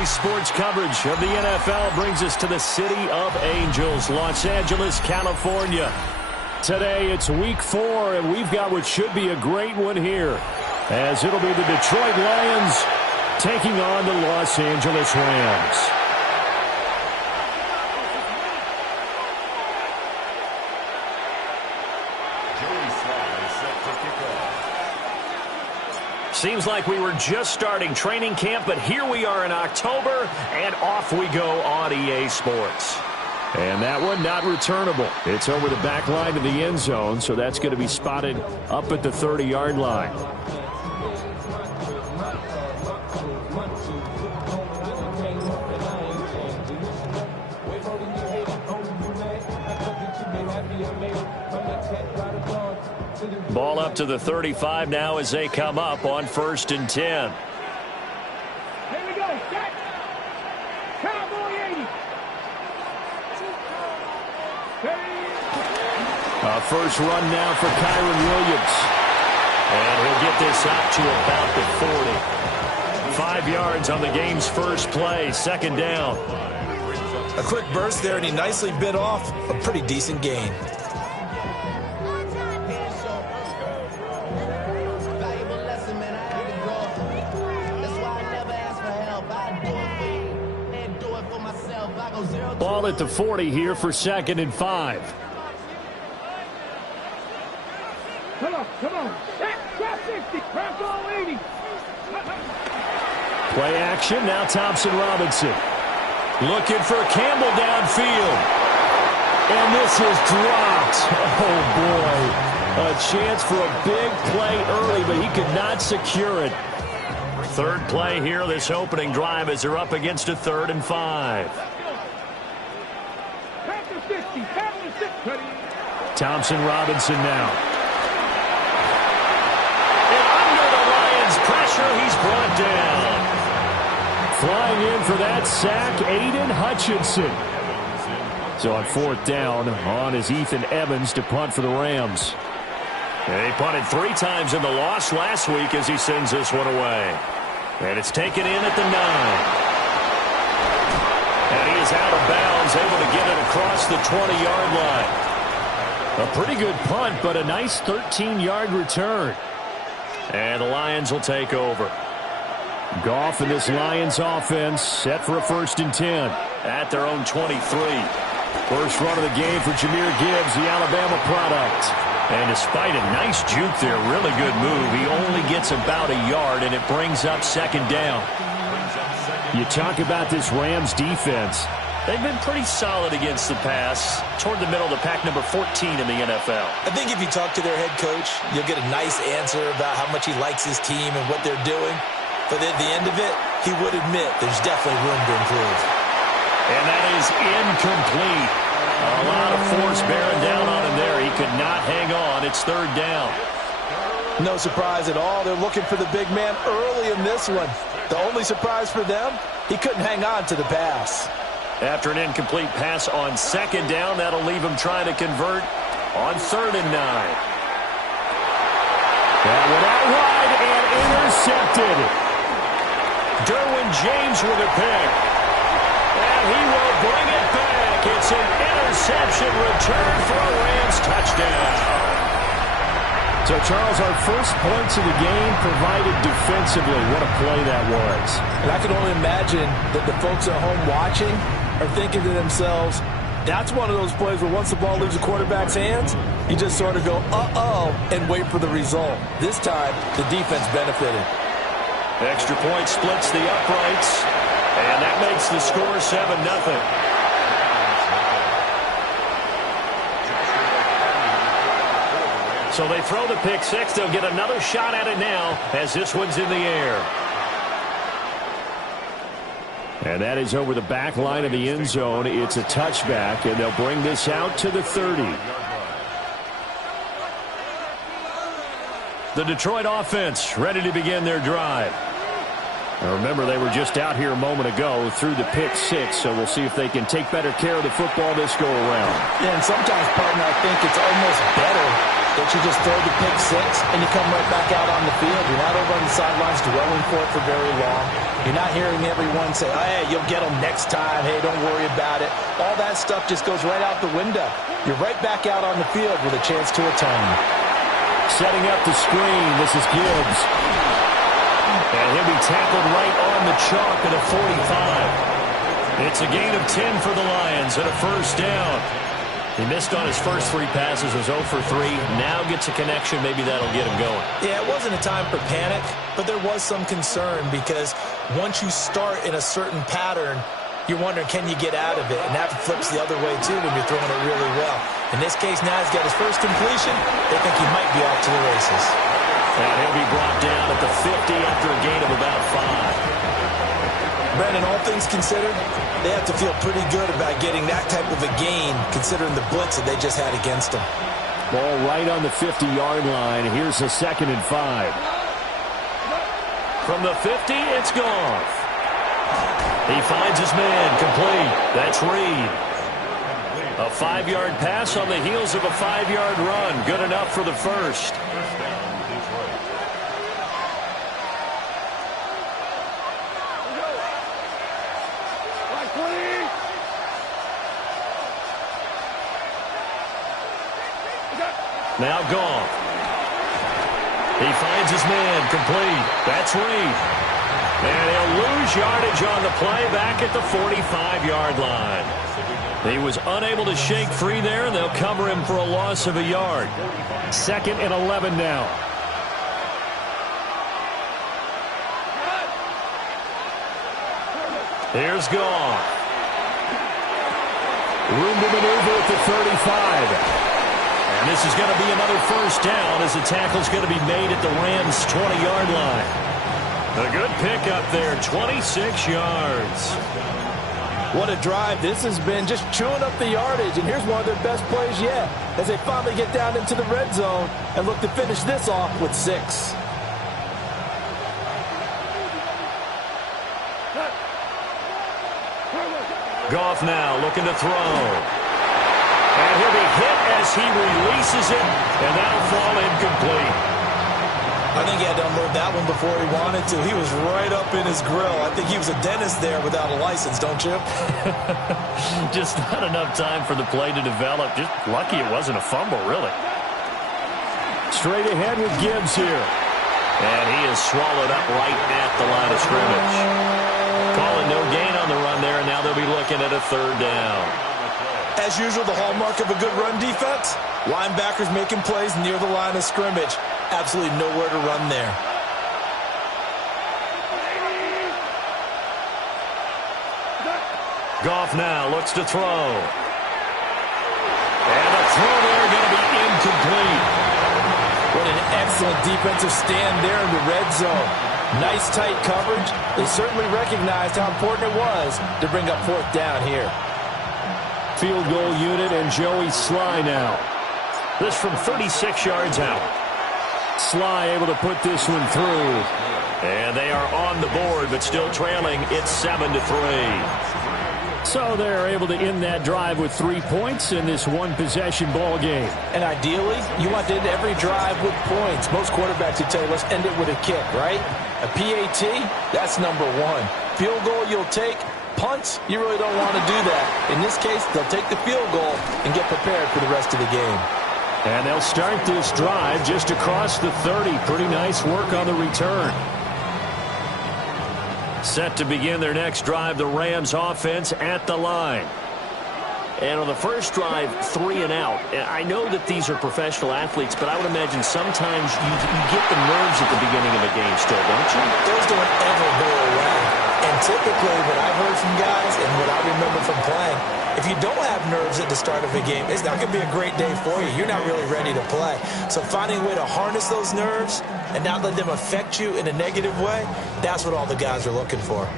Today's sports coverage of the NFL brings us to the City of Angels, Los Angeles, California. Today it's week 4, and we've got what should be a great one here, as it'll be the Detroit Lions taking on the Los Angeles Rams. Seems like we were just starting training camp, but here we are in October, and off we go on EA Sports. And that one not returnable. It's over the back line of the end zone, so that's going to be spotted up at the 30-yard line. Ball up to the 35 now as they come up on 1st and 10. Here we go, set. Cowboy 80. A first run now for Kyron Williams. And he'll get this out to about the 40. 5 yards on the game's first play, 2nd down. A quick burst there, and he nicely bit off a pretty decent gain. Ball at the 40 here for 2nd and 5. Come on. Drop 60. Drop all 80. Play action. Now Thompson Robinson. Looking for Campbell downfield. And this is dropped. Oh, boy. A chance for a big play early, but he could not secure it. 3rd play here, this opening drive, as they're up against a 3rd and 5. Thompson Robinson now. And under the Lions' pressure, he's brought down. Flying in for that sack, Aiden Hutchinson. So on 4th down, on is Ethan Evans to punt for the Rams. And he punted 3 times in the loss last week as he sends this one away. And it's taken in at the 9. And he is out of bounds, able to get it across the 20-yard line. A pretty good punt, but a nice 13-yard return. And the Lions will take over. Goff and this Lions offense set for a 1st and 10 at their own 23. First run of the game for Jahmyr Gibbs, the Alabama product. And despite a nice juke there, really good move, he only gets about a yard, and it brings up 2nd down. You talk about this Rams defense. They've been pretty solid against the pass, toward the middle of the pack, number 14 in the NFL. I think if you talk to their head coach, you'll get a nice answer about how much he likes his team and what they're doing. But at the end of it, he would admit there's definitely room to improve. And that is incomplete. A lot of force bearing down on him there. He could not hang on. It's 3rd down. No surprise at all. They're looking for the big man early in this one. The only surprise for them, he couldn't hang on to the pass. After an incomplete pass on 2nd down, that'll leave him trying to convert on 3rd and 9. That one out wide and intercepted. Derwin James with a pick. And he will bring it back. It's an interception return for a Rams touchdown. So, Charles, our first points of the game provided defensively. What a play that was. And I can only imagine that the folks at home watching are thinking to themselves, that's one of those plays where once the ball leaves the quarterback's hands, you just sort of go, uh-oh, and wait for the result. This time, the defense benefited. Extra point splits the uprights, and that makes the score 7-0. So they throw the pick 6. They'll get another shot at it now as this one's in the air. And that is over the back line of the end zone. It's a touchback, and they'll bring this out to the 30. The Detroit offense ready to begin their drive. Now remember, they were just out here a moment ago through the pick 6, so we'll see if they can take better care of the football this go around. Yeah, and sometimes, partner, I think it's almost better that you just throw the pick six and you come right back out on the field. You're not over on the sidelines dwelling for it for very long. You're not hearing everyone say, hey, you'll get them next time. Hey, don't worry about it. All that stuff just goes right out the window. You're right back out on the field with a chance to atone. Setting up the screen, this is Gibbs. And he'll be tackled right on the chalk at a 45. It's a gain of 10 for the Lions and a first down. He missed on his first 3 passes, was 0 for 3. Now gets a connection. Maybe that'll get him going. Yeah, it wasn't a time for panic, but there was some concern because once you start in a certain pattern, you're wondering, can you get out of it? And that flips the other way, too, when you're throwing it really well. In this case, now he's got his first completion. They think he might be off to the races. And he'll be brought down at the 50 after a gain of about 5. Brandon, all things considered, they have to feel pretty good about getting that type of a gain considering the blitz that they just had against them. Ball right on the 50-yard line. Here's a 2nd and 5. From the 50, it's Goff. He finds his man complete. That's Reed. A 5-yard pass on the heels of a 5-yard run. Good enough for the first. Now Goff. He finds his man complete. That's Reed. And he'll lose yardage on the play back at the 45-yard line. He was unable to shake free there, and they'll cover him for a loss of a yard. 2nd and 11 now. Here's Goff. Room to maneuver at the 35. And this is going to be another first down as the tackle's going to be made at the Rams' 20-yard line. A good pickup there, 26 yards. What a drive. This has been just chewing up the yardage, and here's one of their best plays yet as they finally get down into the red zone and look to finish this off with 6. Goff now looking to throw. And he'll be hit as he releases it, and that'll fall incomplete. I think he had to unload that one before he wanted to. He was right up in his grill. I think he was a dentist there without a license, don't you? Just not enough time for the play to develop. Just lucky it wasn't a fumble, really. Straight ahead with Gibbs here. And he is swallowed up right at the line of scrimmage. Calling no gain on the run there, and now they'll be looking at a 3rd down. As usual, the hallmark of a good run defense, linebackers making plays near the line of scrimmage. Absolutely nowhere to run there. Goff now looks to throw. And the throw there going to be incomplete. What an excellent defensive stand there in the red zone. Nice tight coverage. They certainly recognized how important it was to bring up 4th down here. Field goal unit and Joey Sly now. This from 36 yards out. Sly able to put this one through. And they are on the board, but still trailing. It's 7-3. So they're able to end that drive with 3 points in this one-possession ball game. And ideally, you want to end every drive with points. Most quarterbacks would tell you, let's end it with a kick, right? A PAT, that's number 1. Field goal you'll take. Punts, you really don't want to do that. In this case, they'll take the field goal and get prepared for the rest of the game. And they'll start this drive just across the 30. Pretty nice work on the return. Set to begin their next drive, the Rams offense at the line. And on the first drive, 3 and out. I know that these are professional athletes, but I would imagine sometimes you get the nerves at the beginning of a game still, don't you? Those don't ever go away. And typically, what I've heard from guys and what I remember from playing, if you don't have nerves at the start of a game, it's not going to be a great day for you. You're not really ready to play. So finding a way to harness those nerves and not let them affect you in a negative way, that's what all the guys are looking for.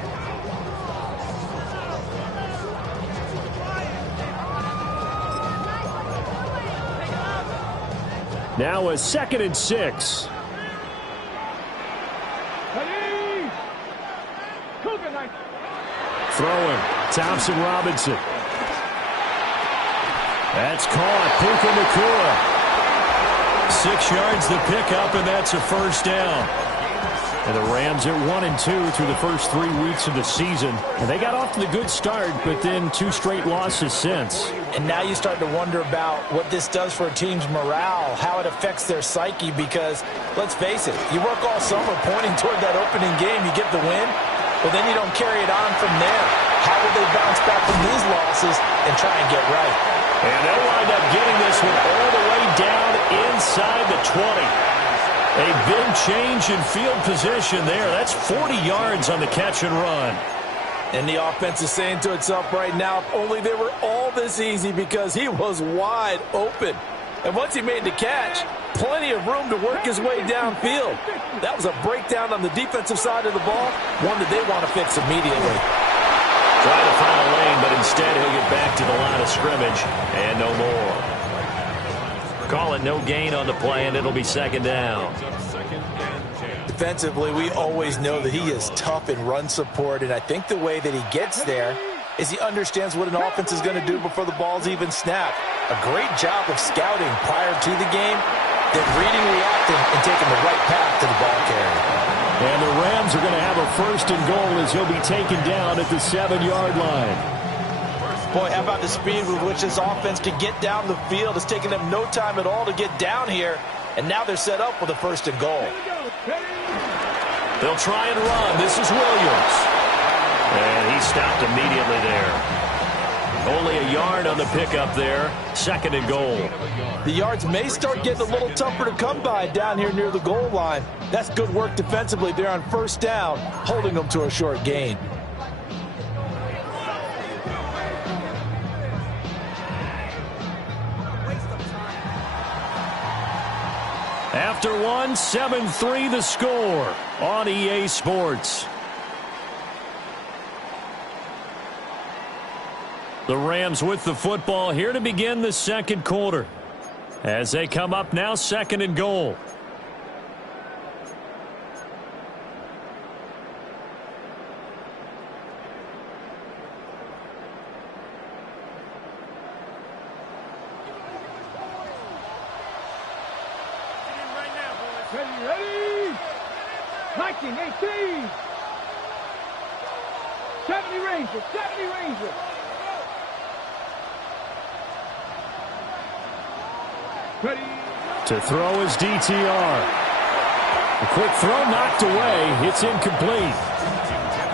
Now a 2nd and 6. Throwing. Thompson Robinson. That's caught. Puka Nacua. 6 yards the pickup, and that's a first down. And the Rams are 1-2 through the first 3 weeks of the season. And they got off to the good start, but then 2 straight losses since. And now you start to wonder about what this does for a team's morale, how it affects their psyche, because, let's face it, you work all summer pointing toward that opening game, you get the win, but then you don't carry it on from there. How will they bounce back from these losses and try and get right? And they'll wind up getting this one all the way down inside the 20. A big change in field position there. That's 40 yards on the catch and run. And the offense is saying to itself right now, if only they were all this easy, because he was wide open. And once he made the catch, plenty of room to work his way downfield. That was a breakdown on the defensive side of the ball, one that they want to fix immediately. Trying to find a lane, but instead he'll get back to the line of scrimmage and no more. Call it no gain on the play, and it'll be second down. Defensively, we always know that he is tough in run support, and I think the way that he gets there is he understands what an offense is going to do before the ball's even snapped. A great job of scouting prior to the game, then reading, reacting, and taking the right path to the ball carrier. And the Rams are going to have a first and goal as he'll be taken down at the 7-yard line. Boy, how about the speed with which this offense can get down the field? It's taken them no time at all to get down here, and now they're set up with a first and goal. They'll try and run. This is Williams. And he stopped immediately there. Only a yard on the pickup there. Second and goal. The yards may start getting a little tougher to come by down here near the goal line. That's good work defensively there on first down, holding them to a short gain. After one, 7-3 the score on EA Sports. The Rams with the football here to begin the second quarter. As they come up now, second and goal. Ready? 1918. 70 Rangers. 70 Rangers. Ready? To throw is DTR. A quick throw knocked away. It's incomplete.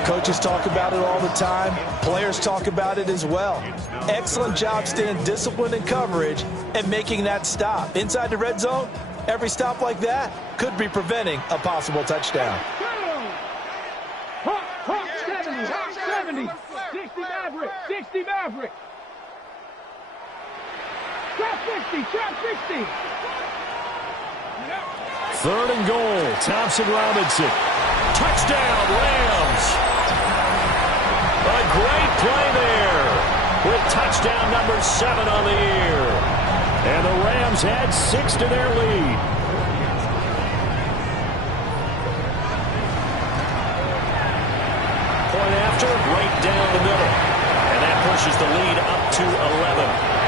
Coaches talk about it all the time. Players talk about it as well. Excellent job staying disciplined in coverage and making that stop. Inside the red zone, every stop like that could be preventing a possible touchdown. Hawk 70. Hawk 70. 60 Maverick. 60 Maverick. Trap 50. Trap 50. Third and goal. Thompson Robinson. Touchdown, Rams. A great play there with touchdown number 7 on the year. And the Rams add 6 to their lead. Point after, right down the middle. And that pushes the lead up to 11.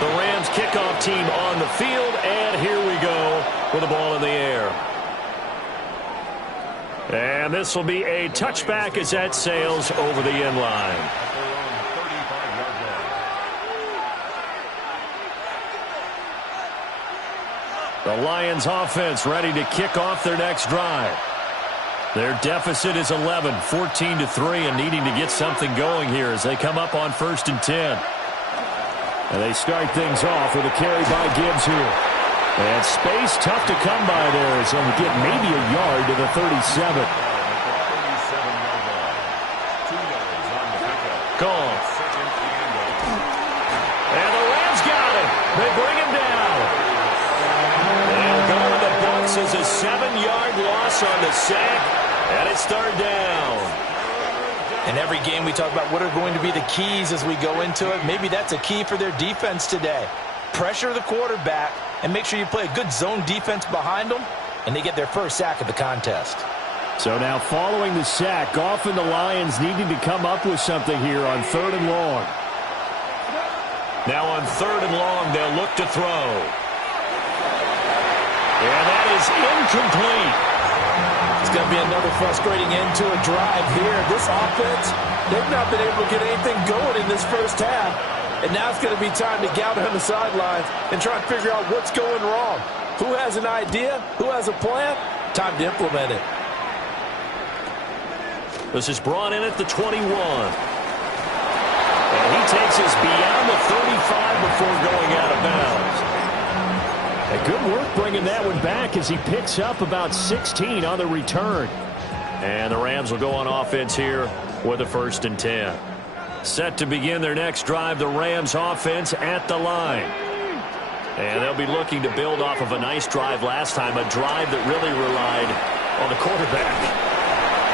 The Rams kickoff team on the field, and here we go with the ball in the air. And this will be a touchback as that sails over the end line. The Lions offense ready to kick off their next drive. Their deficit is 11, 14-3, and needing to get something going here as they come up on 1st and 10. And they start things off with a carry by Gibbs here. And space tough to come by there as they'll get maybe a yard to the 37. Gone. And the Rams got him. They bring him down. They'll go in the books as a 7-yard loss on the sack. And it's third down. In every game we talk about what are going to be the keys as we go into it. Maybe that's a key for their defense today. Pressure the quarterback and make sure you play a good zone defense behind them, and they get their first sack of the contest. So now following the sack, Goff and the Lions needing to come up with something here on 3rd and long. Now on 3rd and long, they'll look to throw. And that is incomplete. It's going to be another frustrating end to a drive here. This offense, they've not been able to get anything going in this first half. And now it's going to be time to gather on the sidelines and try and figure out what's going wrong. Who has an idea? Who has a plan? Time to implement it. This is brought in at the 21. And he takes us beyond the 35 before going out of bounds. And good work bringing that one back as he picks up about 16 on the return. And the Rams will go on offense here with a 1st and 10. Set to begin their next drive, the Rams offense at the line. And they'll be looking to build off of a nice drive last time, a drive that really relied on the quarterback.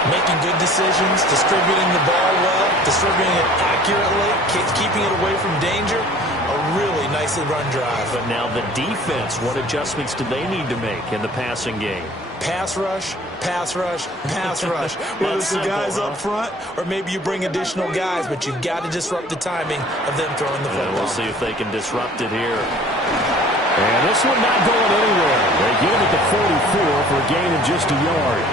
Making good decisions, distributing the ball well, distributing it accurately, keeping it away from danger. A really nicely run drive. But now the defense, what adjustments do they need to make in the passing game? Pass rush, pass rush, pass rush. Whether it's the guys up front or maybe you bring additional guys, but you've got to disrupt the timing of them throwing the football. We'll see if they can disrupt it here. And this one not going anywhere. They get him at the 44 for a gain of just a yard.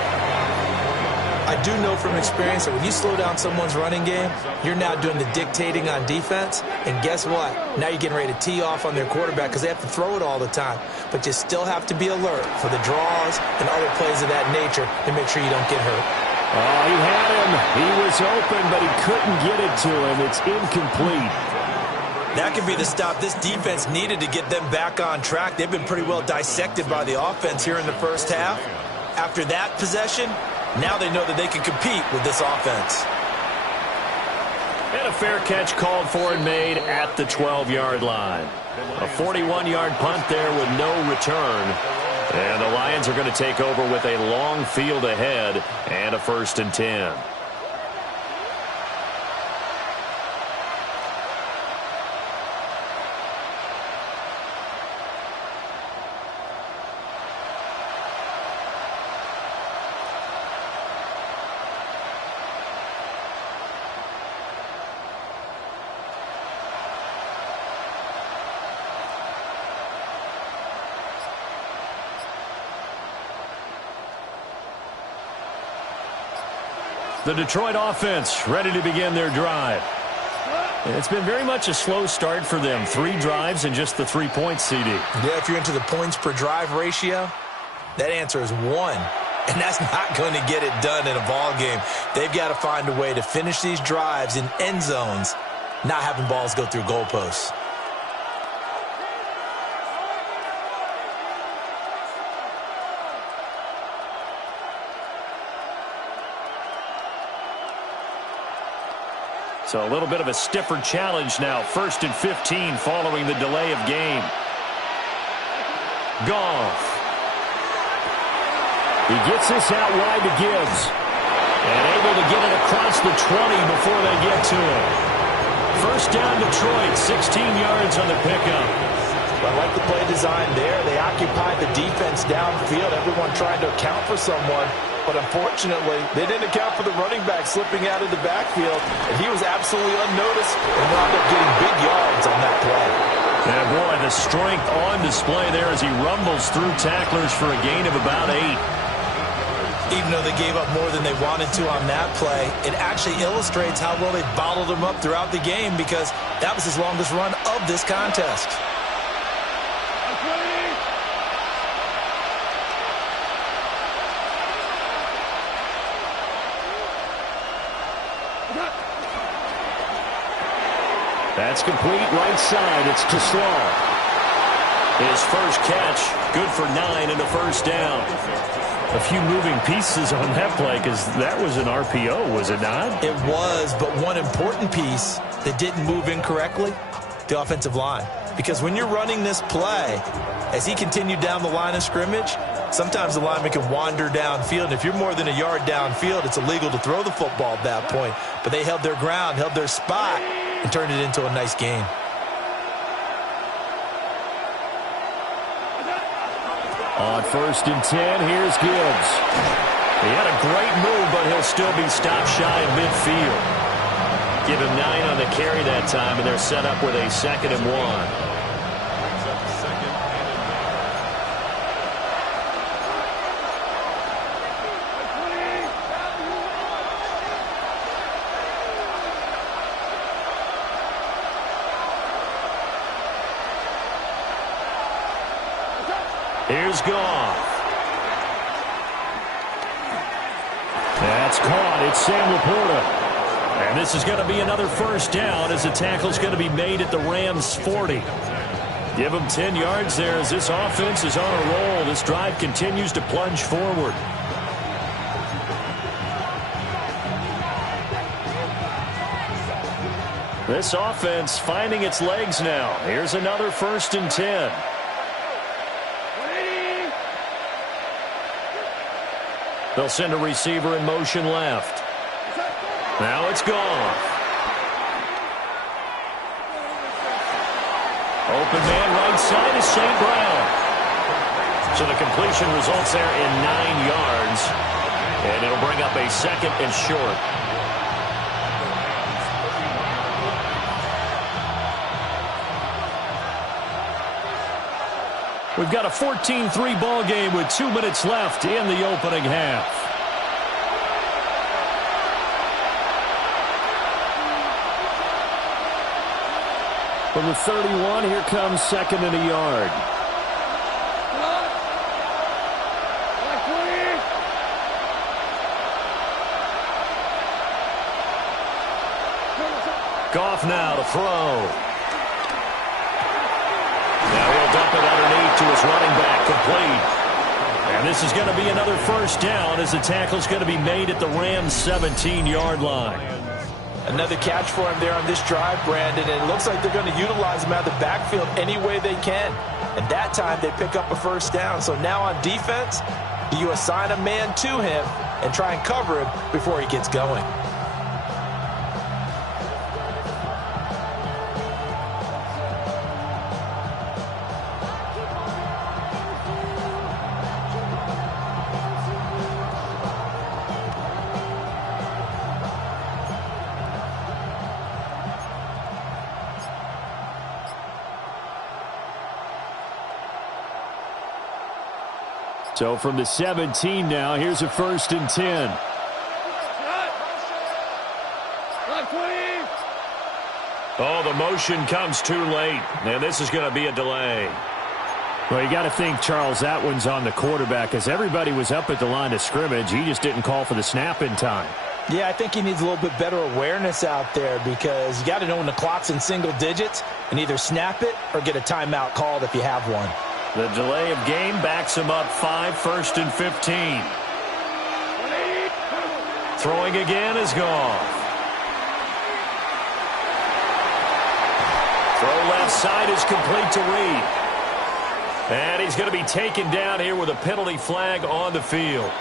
I do know from experience that when you slow down someone's running game, you're now doing the dictating on defense. And guess what? Now you're getting ready to tee off on their quarterback because they have to throw it all the time. But you still have to be alert for the draws and other plays of that nature to make sure you don't get hurt. Oh, he had him. He was open, but he couldn't get it to him. It's incomplete. That could be the stop this defense needed to get them back on track. They've been pretty well dissected by the offense here in the first half. After that possession, now they know that they can compete with this offense. And a fair catch called for and made at the 12-yard line. A 41-yard punt there with no return. And the Lions are going to take over with a long field ahead and a 1st and 10. The Detroit offense ready to begin their drive. It's been very much a slow start for them. 3 drives and just the 3 points, CD. Yeah, if you're into the points per drive ratio, that answer is 1. And that's not going to get it done in a ball game. They've got to find a way to finish these drives in end zones, not having balls go through goalposts. So a little bit of a stiffer challenge now. 1st and 15 following the delay of game. Goff. He gets this out wide to Gibbs. And able to get it across the 20 before they get to it. 1st down Detroit, 16 yards on the pickup. I like the play design there. They occupied the defense downfield. Everyone trying to account for someone. But unfortunately, they didn't account for the running back slipping out of the backfield. And he was absolutely unnoticed and wound up getting big yards on that play. And boy, the strength on display there as he rumbles through tacklers for a gain of about 8. Even though they gave up more than they wanted to on that play, it actually illustrates how well they bottled him up throughout the game because that was his longest run of this contest. That's complete right side. It's to Slaw. His first catch, good for 9 and a 1st down. A few moving pieces on that play because that was an RPO, was it not? It was, but one important piece that didn't move incorrectly, the offensive line. Because when you're running this play, as he continued down the line of scrimmage, sometimes the lineman can wander downfield. And if you're more than a yard downfield, it's illegal to throw the football at that point. But they held their ground, held their spot, and turned it into a nice game. On 1st and 10, here's Gibbs. He had a great move, but he'll still be stopped shy of midfield. Give him 9 on the carry that time, and they're set up with a 2nd and 1. Here's Goff. That's caught. It's Sam Laporta. And this is going to be another first down as the tackle's going to be made at the Rams' 40. Give them 10 yards there as this offense is on a roll. This drive continues to plunge forward. This offense finding its legs now. Here's another 1st and 10. They'll send a receiver in motion left. Now it's gone. Open man right side is St. Brown. So the completion results there in 9 yards. And it'll bring up a 2nd and short. We've got a 14-3 ball game with 2 minutes left in the opening half. From the 31, here comes 2nd and a yard. Goff now to throw. Now he'll dump it underneath to his running back, complete. And this is going to be another first down as the tackle's going to be made at the Rams' 17-yard line. Another catch for him there on this drive, Brandon, and it looks like they're going to utilize him out of the backfield any way they can. And that time they pick up a first down. So now on defense, do you assign a man to him and try and cover him before he gets going? So from the 17 now, here's a 1st and 10. Oh, the motion comes too late, and this is going to be a delay. Well, you got to think, Charles, that one's on the quarterback, as everybody was up at the line of scrimmage. He just didn't call for the snap in time. Yeah, I think he needs a little bit better awareness out there because you got to know when the clock's in single digits and either snap it or get a timeout called if you have one. The delay of game backs him up 5, 1st and 15. Throwing again is Goff. Throw left side is complete to Reed. And he's going to be taken down here with a penalty flag on the field.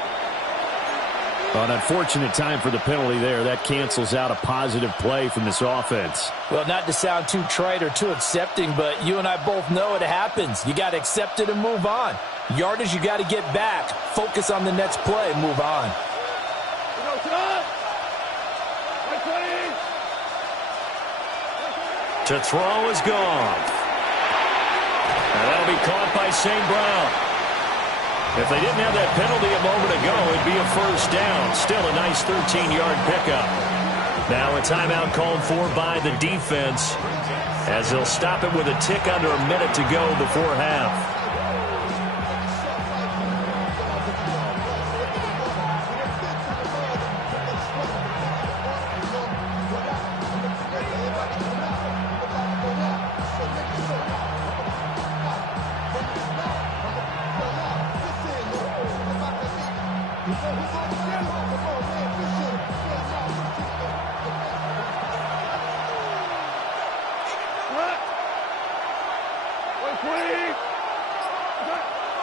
An unfortunate time for the penalty there. That cancels out a positive play from this offense. Well, not to sound too trite or too accepting, but you and I both know it happens. You got to accept it and move on. Yardage, you got to get back. Focus on the next play. Move on. To throw is gone. And that'll be caught by St. Brown. If they didn't have that penalty a moment ago, it'd be a first down. Still a nice 13-yard pickup. Now a timeout called for by the defense as they'll stop it with a tick under a minute to go before half.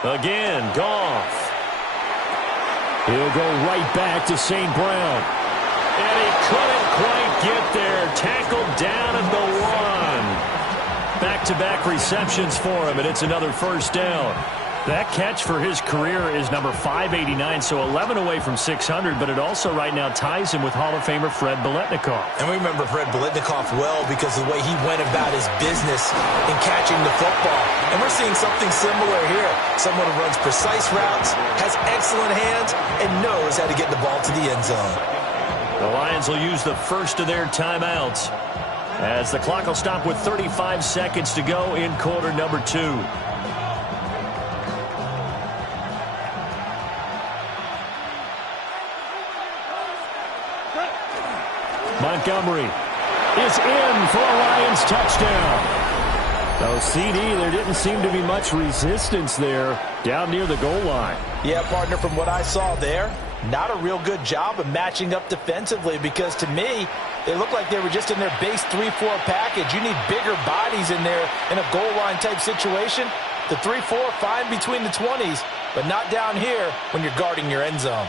Again, Goff. He'll go right back to St. Brown. And he couldn't quite get there. Tackled down at the 1. Back-to-back receptions for him, and it's another first down. That catch for his career is number 589, so 11 away from 600, but it also right now ties him with Hall of Famer Fred Biletnikoff. And we remember Fred Biletnikoff well because of the way he went about his business in catching the football. And we're seeing something similar here. Someone who runs precise routes, has excellent hands, and knows how to get the ball to the end zone. The Lions will use the first of their timeouts as the clock will stop with 35 seconds to go in quarter number 2. Montgomery is in for a Lions touchdown. So, CD, there didn't seem to be much resistance there down near the goal line. Yeah, partner, from what I saw there, not a real good job of matching up defensively because, to me, they looked like they were just in their base 3-4 package. You need bigger bodies in there in a goal line type situation. The 3-4, fine between the 20s, but not down here when you're guarding your end zone.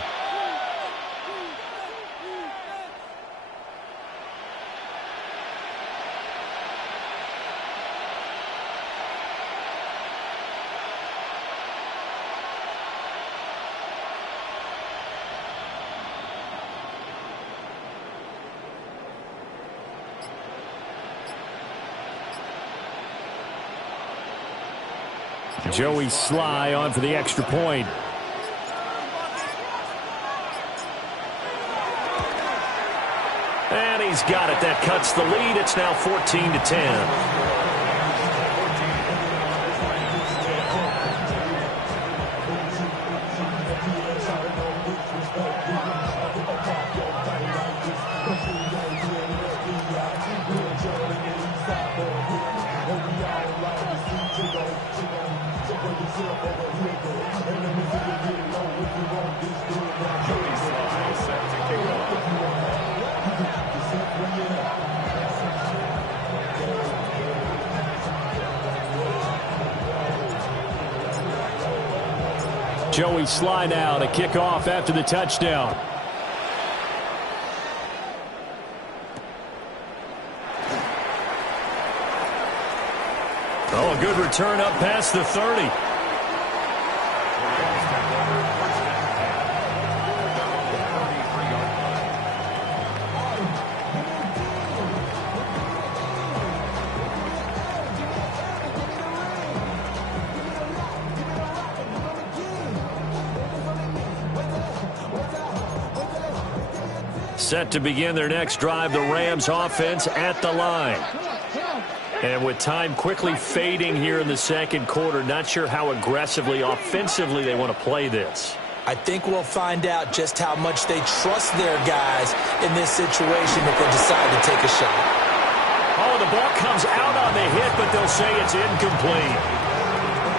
Joey Sly on for the extra point. And he's got it. That cuts the lead. It's now 14-10. Joey Sly now to kick off after the touchdown. Oh, a good return up past the 30. Set to begin their next drive, the Rams offense at the line. And with time quickly fading here in the second quarter, not sure how aggressively, offensively they want to play this. I think we'll find out just how much they trust their guys in this situation if they decide to take a shot. Oh, the ball comes out on the hit, but they'll say it's incomplete.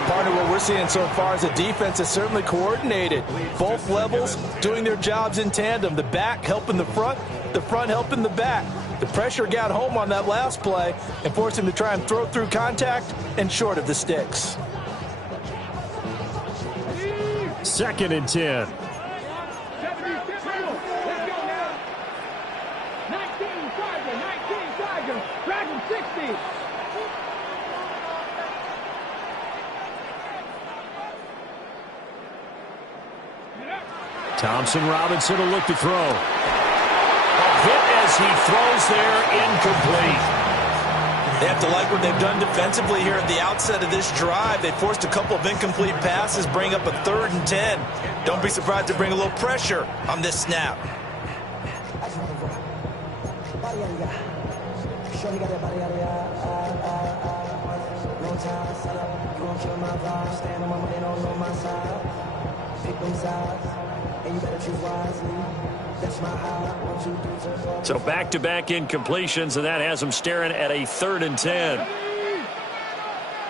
Partner, what we're seeing so far is a defense is certainly coordinated. Both levels doing their jobs in tandem. The back helping the front helping the back. The pressure got home on that last play and forced him to try and throw through contact and short of the sticks. 2nd and 10. Thompson Robinson will look to throw. A hit as he throws there, incomplete. They have to like what they've done defensively here at the outset of this drive. They forced a couple of incomplete passes, bring up a 3rd and 10. Don't be surprised to bring a little pressure on this snap. So back-to-back incompletions, and that has them staring at a 3rd and 10.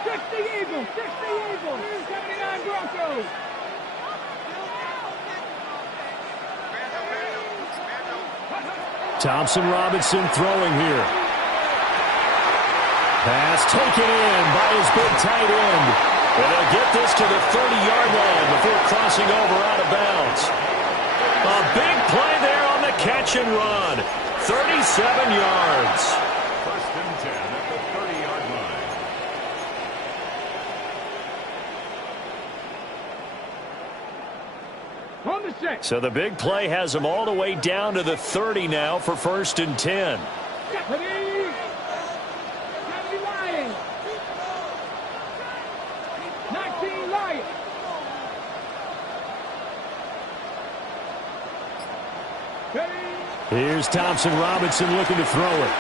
60 Eagles, 79 Broncos. Thompson Robinson throwing here. Pass taken in by his big tight end. And they'll get this to the 30-yard line before crossing over out of bounds. A big play there on the catch and run. 37 yards. 1st and 10 at the 30-yard line. So the big play has them all the way down to the 30 now for 1st and 10. Ready? Lions. 19 Lions. Ready? Here's Thompson Robinson looking to throw it.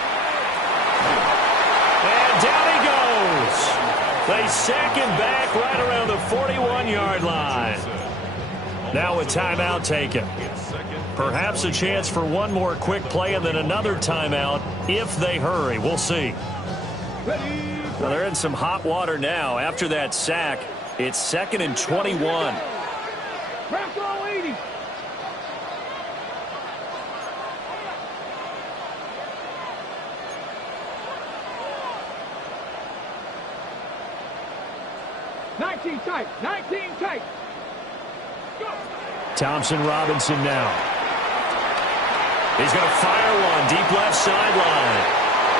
And down he goes. They sack him back right around the 41-yard line. Now a timeout taken. Perhaps a chance for one more quick play and then another timeout if they hurry. We'll see. Well, they're in some hot water now. After that sack, it's 2nd and 21. Crack all 80. Tight. 19 tight. Go. Thompson Robinson now. He's going to fire one deep left sideline.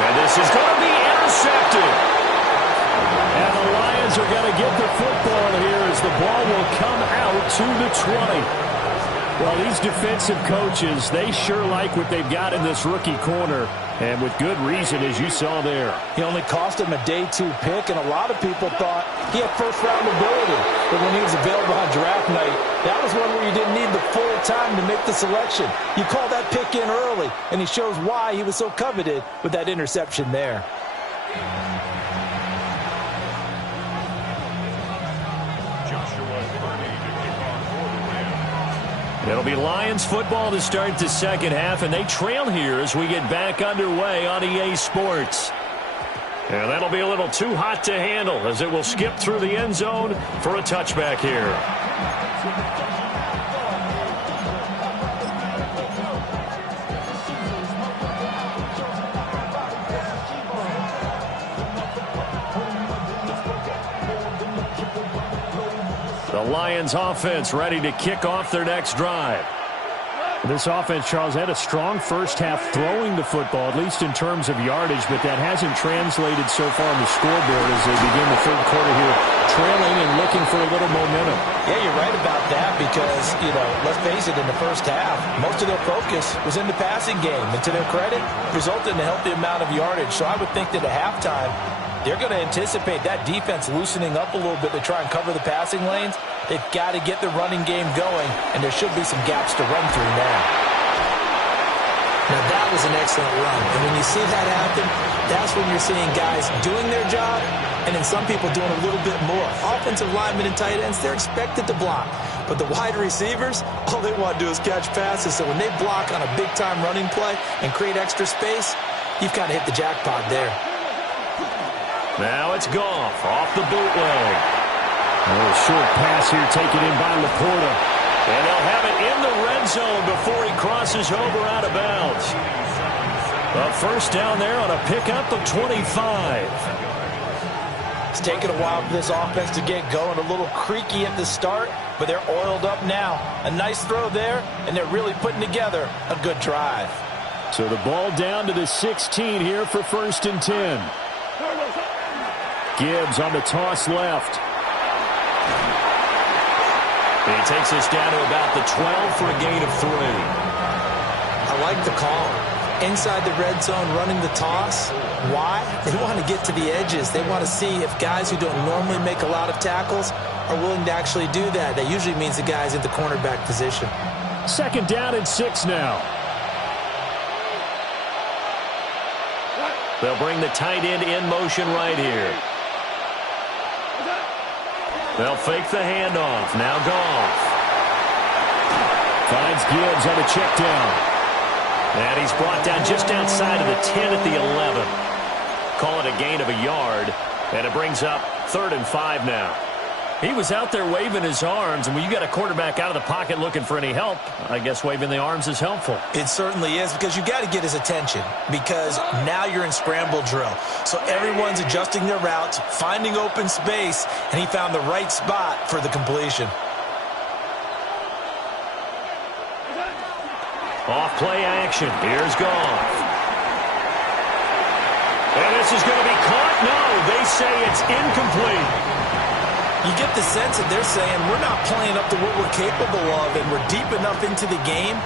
And this is going to be intercepted. And the Lions are going to get the football here as the ball will come out to the 20. Well, these defensive coaches, they sure like what they've got in this rookie corner. And with good reason, as you saw there. He only cost him a day 2 pick, and a lot of people thought he had first-round ability. But when he was available on draft night, that was one where you didn't need the full time to make the selection. You call that pick in early, and he shows why he was so coveted with that interception there. It'll be Lions football to start the second half, and they trail here as we get back underway on EA Sports. And that'll be a little too hot to handle as it will skip through the end zone for a touchback here. The Lions offense ready to kick off their next drive. This offense, Charles, had a strong first half throwing the football, at least in terms of yardage, but that hasn't translated so far on the scoreboard as they begin the third quarter here, trailing and looking for a little momentum. Yeah, you're right about that because, let's face it, in the first half, most of their focus was in the passing game. And to their credit, resulted in a healthy amount of yardage. So I would think that at halftime, they're going to anticipate that defense loosening up a little bit to try and cover the passing lanes. They've got to get the running game going, and there should be some gaps to run through now. Now, that was an excellent run. And when you see that happen, that's when you're seeing guys doing their job and then some people doing a little bit more. Offensive linemen and tight ends, they're expected to block. But the wide receivers, all they want to do is catch passes. So when they block on a big-time running play and create extra space, you've kind of hit the jackpot there. Now it's Goff off the bootleg. A little short pass here taken in by Laporta. And they'll have it in the red zone before he crosses over out of bounds. A first down there on a pickup of 25. It's taken a while for this offense to get going. A little creaky at the start, but they're oiled up now. A nice throw there, and they're really putting together a good drive. So the ball down to the 16 here for 1st and 10. Gibbs on the toss left. He takes us down to about the 12 for a gain of 3. I like the call. Inside the red zone running the toss. Why? They want to get to the edges. They want to see if guys who don't normally make a lot of tackles are willing to actually do that. That usually means the guy's in the cornerback position. 2nd down and 6 now. They'll bring the tight end in motion right here. They'll fake the handoff. Now Goff. Finds Gibbs on a check down. And he's brought down just outside of the 10 at the 11. Call it a gain of a yard. And it brings up 3rd and 5 now. He was out there waving his arms, and when you got a quarterback out of the pocket looking for any help, I guess waving the arms is helpful. It certainly is, because you got to get his attention, because now you're in scramble drill. So everyone's adjusting their routes, finding open space, and he found the right spot for the completion. Off play action. Here's Goff. And this is going to be caught. No, they say it's incomplete. You get the sense that they're saying we're not playing up to what we're capable of, and we're deep enough into the game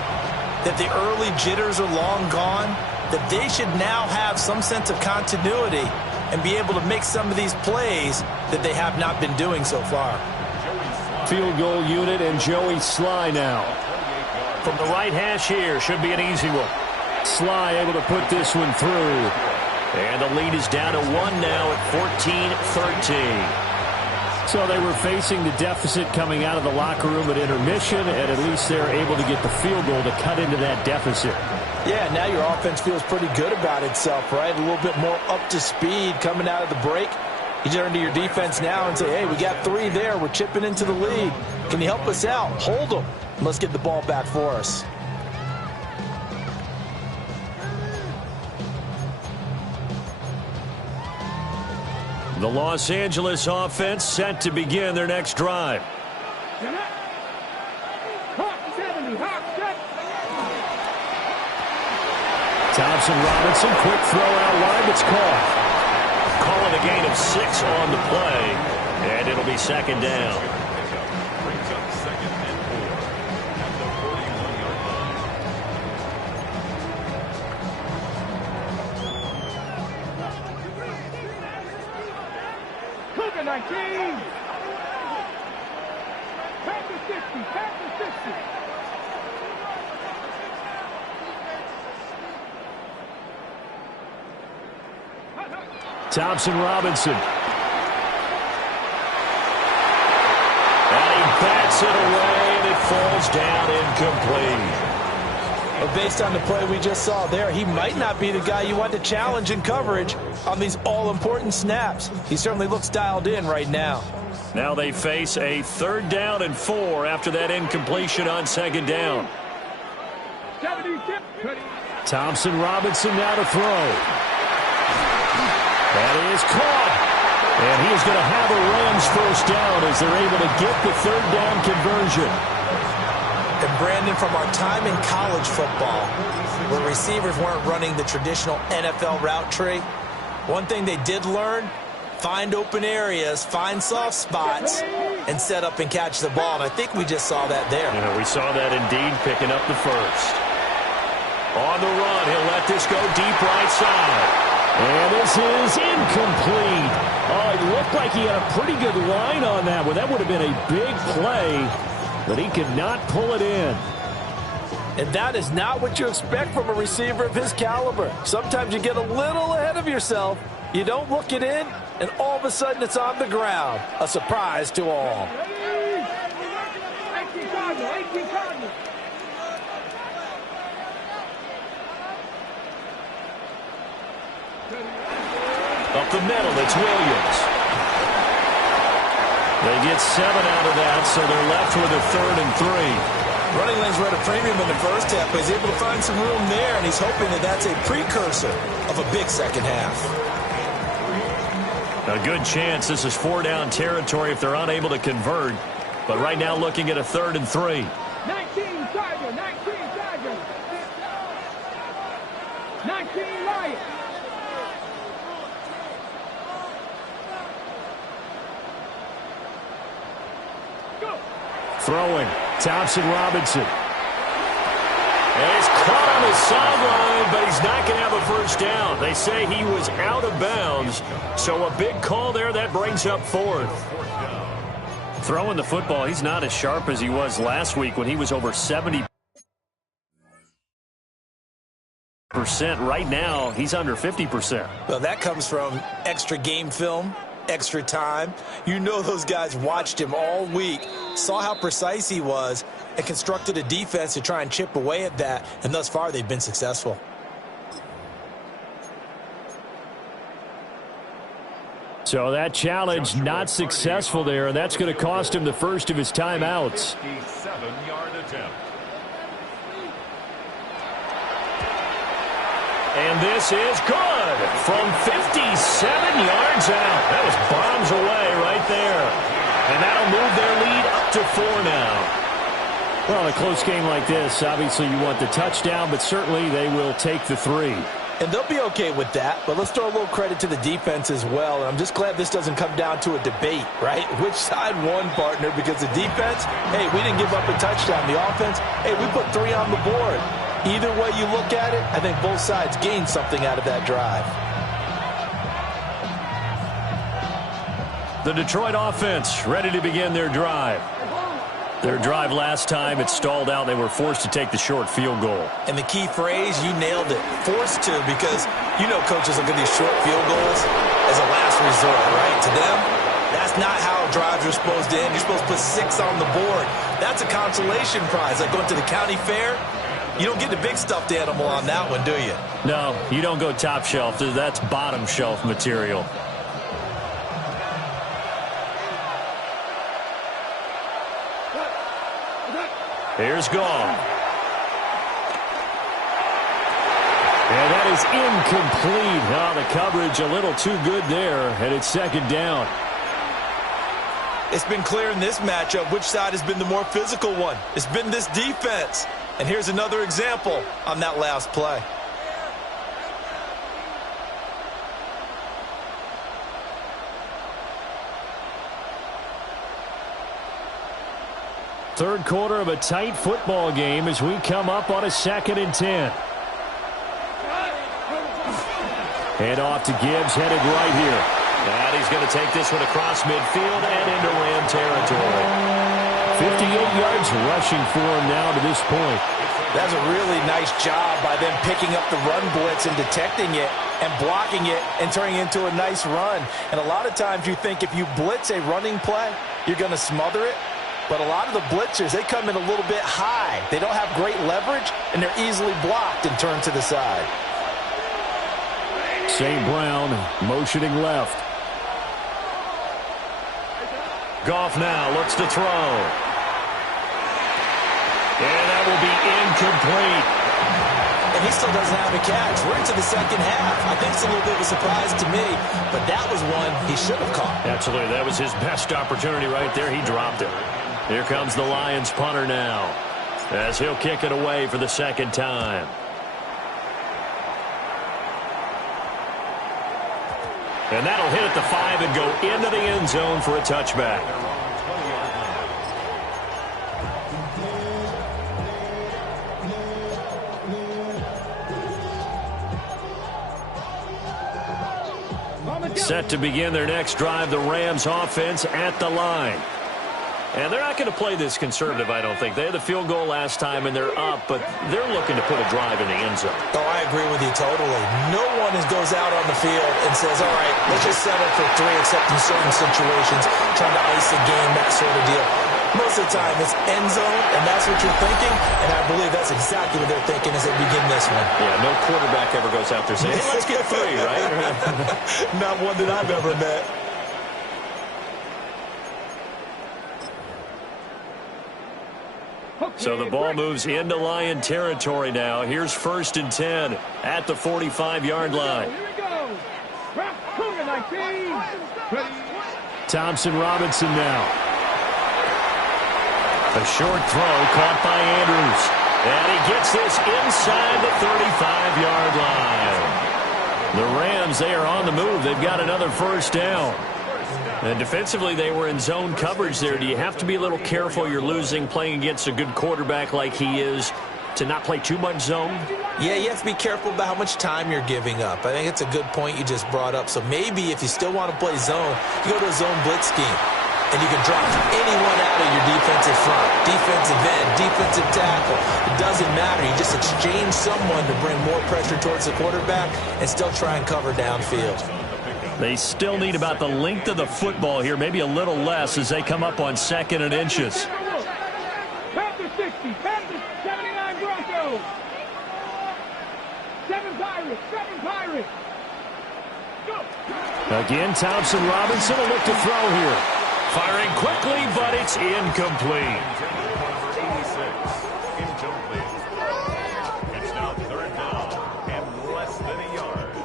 that the early jitters are long gone, that they should now have some sense of continuity and be able to make some of these plays that they have not been doing so far. Field goal unit and Joey Sly now. From the right hash here, should be an easy one. Sly able to put this one through. And the lead is down to 1 now at 14-13. So they were facing the deficit coming out of the locker room at intermission, and at least they're able to get the field goal to cut into that deficit. Yeah, now your offense feels pretty good about itself, right? A little bit more up to speed coming out of the break. You turn to your defense now and say, hey, we got 3 there. We're chipping into the lead. Can you help us out? Hold them. Let's get the ball back for us. The Los Angeles offense set to begin their next drive. Thompson Robinson, quick throw out wide, it's caught. Calling a gain of 6 on the play, and it'll be second down. Brings up second and 4 at the 41-yard line. Cougar 19. Back to 60. Back to 60. Thompson Robinson. And he bats it away, and it falls down incomplete. But based on the play we just saw there, he might not be the guy you want to challenge in coverage on these all-important snaps. He certainly looks dialed in right now. Now they face a 3rd down and 4 after that incompletion on 2nd down. Thompson Robinson now to throw. That is caught. And he is going to have a Rams first down as they're able to get the 3rd down conversion. And Brandon, from our time in college football, where receivers weren't running the traditional NFL route tree, one thing they did learn, find open areas, find soft spots, and set up and catch the ball. And I think we just saw that there. Yeah, we saw that indeed, picking up the first. On the run, he'll let this go deep right side. And this is incomplete. Oh, it looked like he had a pretty good line on that one. That would have been a big play, but he could not pull it in. And that is not what you expect from a receiver of his caliber. Sometimes you get a little ahead of yourself, you don't look it in, and all of a sudden it's on the ground. A surprise to all. Up the middle, it's Williams. They get 7 out of that, so they're left with a 3rd and 3. Running lanes were at a premium in the first half, but he's able to find some room there, and he's hoping that that's a precursor of a big second half. A good chance this is 4-down territory if they're unable to convert, but right now looking at a 3rd and 3. 19 Tiger, 19 Tiger. 19 Lion. Throwing, Thompson Robinson. And he's caught on the sideline, but he's not going to have a first down. They say he was out of bounds, so a big call there that brings up 4th. Throwing the football, he's not as sharp as he was last week when he was over 70%. Right now, he's under 50%. Well, that comes from extra game film, extra time. You know those guys watched him all week, saw how precise he was, and constructed a defense to try and chip away at that, and thus far they've been successful. So that challenge not successful there, and that's going to cost him the first of his timeouts. 57-yard attempt. And this is good from 57 yards out. That was bombs away right there. And that'll move their lead up to 4 now. Well, a close game like this, obviously you want the touchdown, but certainly they will take the 3. And they'll be okay with that, but let's throw a little credit to the defense as well. And I'm just glad this doesn't come down to a debate, right? Which side won, partner? Because the defense, hey, we didn't give up a touchdown. The offense, hey, we put 3 on the board. Either way you look at it, I think both sides gained something out of that drive. The Detroit offense ready to begin their drive. Their drive last time, it stalled out. They were forced to take the short field goal. And the key phrase, you nailed it, forced to, because you know coaches look at these short field goals as a last resort, right? To them, that's not how drives are supposed to end. You're supposed to put 6 on the board. That's a consolation prize, like going to the county fair. You don't get the big stuffed animal on that one, do you? No, you don't go top shelf. That's bottom shelf material. Here's Goff. And that is incomplete. Oh, the coverage a little too good there, and it's second down. It's been clear in this matchup which side has been the more physical one. It's been this defense. And here's another example on that last play. Third quarter of a tight football game as we come up on a 2nd and 10. Hand off to Gibbs, headed right here. And he's going to take this one across midfield and into Ram territory. 58 yards rushing for him now to this point. That's a really nice job by them picking up the run blitz and detecting it and blocking it and turning it into a nice run. And a lot of times you think if you blitz a running play, you're going to smother it. But a lot of the blitzers, they come in a little bit high. They don't have great leverage, and they're easily blocked and turned to the side. St. Brown motioning left. Goff now looks to throw. And that will be incomplete. And he still doesn't have a catch. We're into the second half. I think it's a little bit of a surprise to me, but that was one he should have caught. Absolutely. That was his best opportunity right there. He dropped it. Here comes the Lions punter now as he'll kick it away for the second time. And that'll hit at the 5 and go into the end zone for a touchback. Set to begin their next drive, the Rams offense at the line. And they're not going to play this conservative, I don't think. They had the field goal last time, and they're up, but they're looking to put a drive in the end zone. Oh, I agree with you totally. No one goes out on the field and says, all right, let's just settle for 3, except in certain situations, trying to ice a game, that sort of deal. Most of the time, it's end zone, and that's what you're thinking, and I believe that's exactly what they're thinking as they begin this one. Yeah, no quarterback ever goes out there saying, hey, let's get 3, right? Not one that I've ever met. So the ball moves into Lion territory now. Here's 1st and 10 at the 45-yard line. Here we go. Cougar 19. Thompson Robinson now. A short throw caught by Andrews. And he gets this inside the 35-yard line. The Rams, they are on the move. They've got another first down. And defensively, they were in zone coverage there. Do you have to be a little careful? You're losing, playing against a good quarterback like he is, to not play too much zone? Yeah, you have to be careful about how much time you're giving up. I think it's a good point you just brought up. So maybe if you still want to play zone, you go to a zone blitz scheme. And you can drop anyone out of your defensive front, defensive end, defensive tackle. It doesn't matter. You just exchange someone to bring more pressure towards the quarterback and still try and cover downfield. They still need about the length of the football here, maybe a little less as they come up on 2nd and inches. Panthers 60, Panthers 79 Broncos. 7 Pirates. Go. Again, Thompson Robinson will look to throw here. Firing quickly, but it's incomplete. Number 86, incomplete. It's now 3rd down and less than a yard.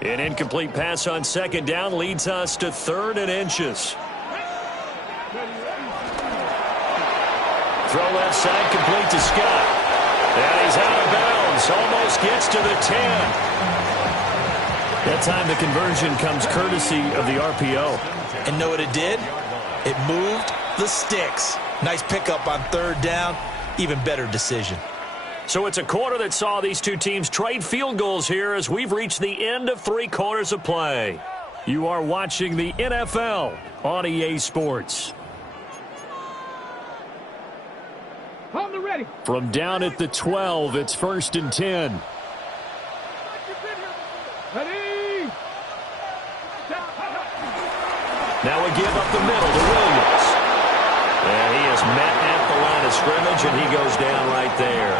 An incomplete pass on second down leads us to 3rd and inches. Throw left side, complete to Scott. And he's out of bounds. Almost gets to the 10. That time the conversion comes courtesy of the RPO. And know what it did? It moved the sticks. Nice pickup on 3rd down. Even better decision. So it's a quarter that saw these two teams trade field goals here as we've reached the end of 3 quarters of play. You are watching the NFL on EA Sports. On the ready. From down at the 12, it's 1st and 10. Ready. Now we give up the middle to Williams. And he is met at the line of scrimmage, and he goes down right there.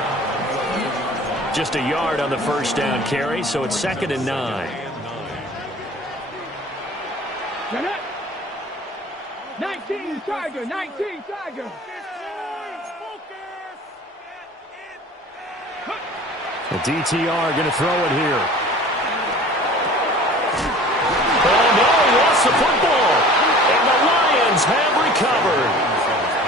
Just a yard on the 1st down carry, so it's 2nd and 9. 19 Tiger, 19 Tiger. The DTR going to throw it here. Oh, no, he lost the football. And the Lions have recovered.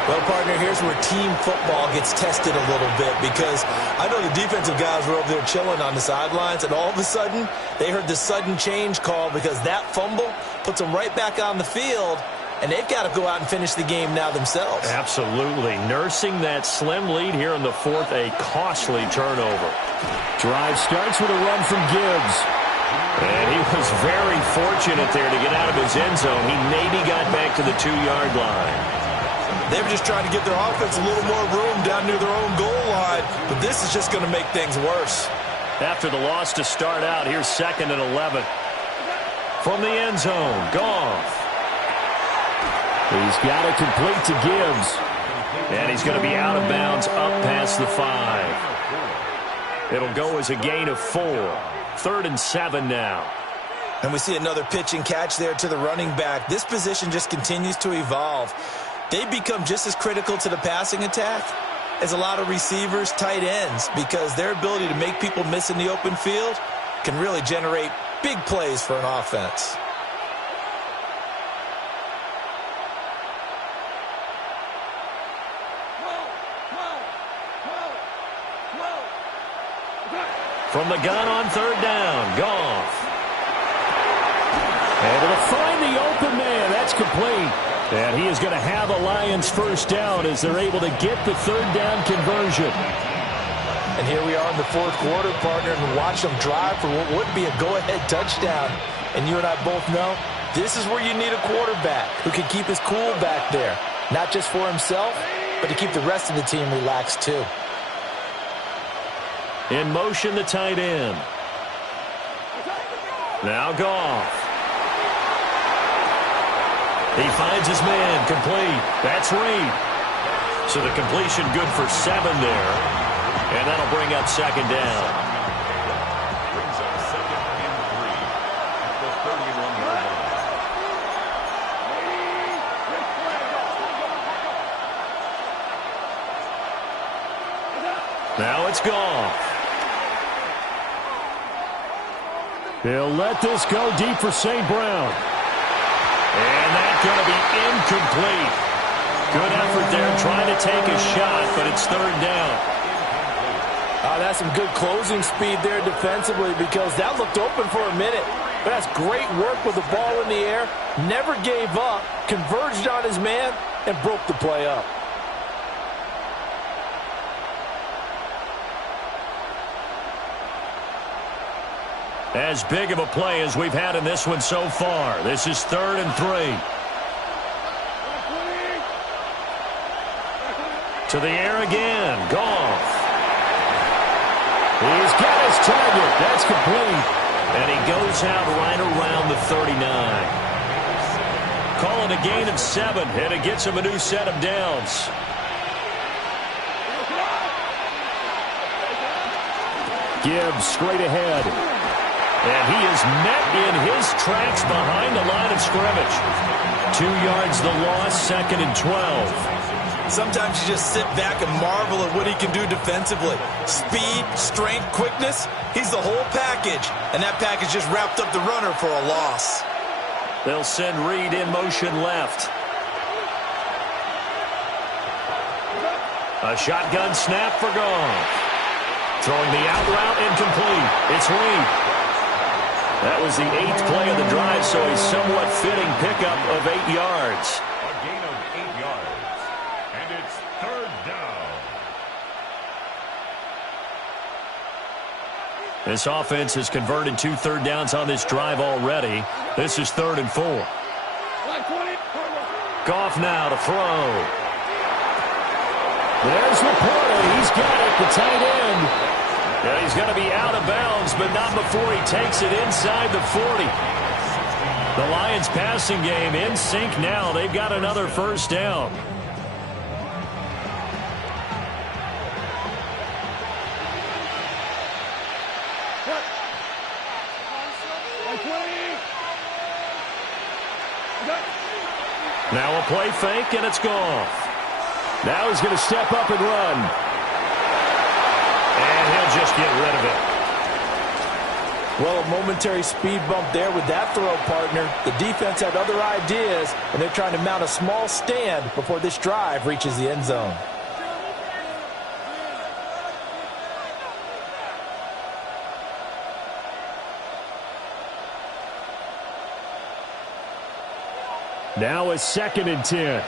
Well, partner, here's where team football gets tested a little bit because I know the defensive guys were over there chilling on the sidelines, and all of a sudden they heard the sudden change call because that fumble puts them right back on the field, and they've got to go out and finish the game now themselves. Absolutely. Nursing that slim lead here in the 4th, a costly turnover. Drive starts with a run from Gibbs. And he was very fortunate there to get out of his end zone. He maybe got back to the 2-yard line. They were just trying to give their offense a little more room down near their own goal line, but this is just going to make things worse. After the loss to start out, here's 2nd and 11. From the end zone, Goff. He's got it complete to Gibbs. And he's going to be out of bounds up past the 5. It'll go as a gain of 4. 3rd and 7 now. And we see another pitch and catch there to the running back. This position just continues to evolve. They become just as critical to the passing attack as a lot of receivers, tight ends, because their ability to make people miss in the open field can really generate big plays for an offense. From the gun on 3rd down, Goff. Able to find the open man. That's complete. And he is going to have a Lions 1st down as they're able to get the 3rd down conversion. And here we are in the 4th quarter, partner, and watch them drive for what would be a go-ahead touchdown. And you and I both know this is where you need a quarterback who can keep his cool back there. Not just for himself, but to keep the rest of the team relaxed too. In motion, the tight end. Now Goff. He finds his man, complete. That's Reed. So the completion good for 7 there. And that'll bring up 2nd down. Brings up 2nd and 3 at the 31-yard line. Now it's Goff. He'll let this go deep for St. Brown. And that's going to be incomplete. Good effort there trying to take a shot, but it's 3rd down. That's some good closing speed there defensively because that looked open for a minute. But that's great work with the ball in the air. Never gave up, converged on his man, and broke the play up. As big of a play as we've had in this one so far. This is 3rd and 3. To the air again. Goff. He's got his target. That's complete. And he goes out right around the 39. Call it a gain of 7, and it gets him a new set of downs. Gibbs straight ahead. And he is met in his tracks behind the line of scrimmage. 2 yards the loss, 2nd and 12. Sometimes you just sit back and marvel at what he can do defensively. Speed, strength, quickness, he's the whole package. And that package just wrapped up the runner for a loss. They'll send Reed in motion left. A shotgun snap for Goff. Throwing the out route incomplete. It's Reed. That was the 8th play of the drive, so a somewhat fitting pickup of 8 yards. A gain of 8 yards. And it's 3rd down. This offense has converted 2 third downs on this drive already. This is 3rd and 4. Goff now to throw. There's Laporta. He's got it, the tight end. Yeah, he's going to be out of bounds, but not before he takes it inside the 40. The Lions passing game in sync now. They've got another first down. Now a play fake, and it's Goff. Now he's going to step up and run. And he'll just get rid of it. Well, a momentary speed bump there with that throw, partner. The defense had other ideas, and they're trying to mount a small stand before this drive reaches the end zone. Now a 2nd and 10.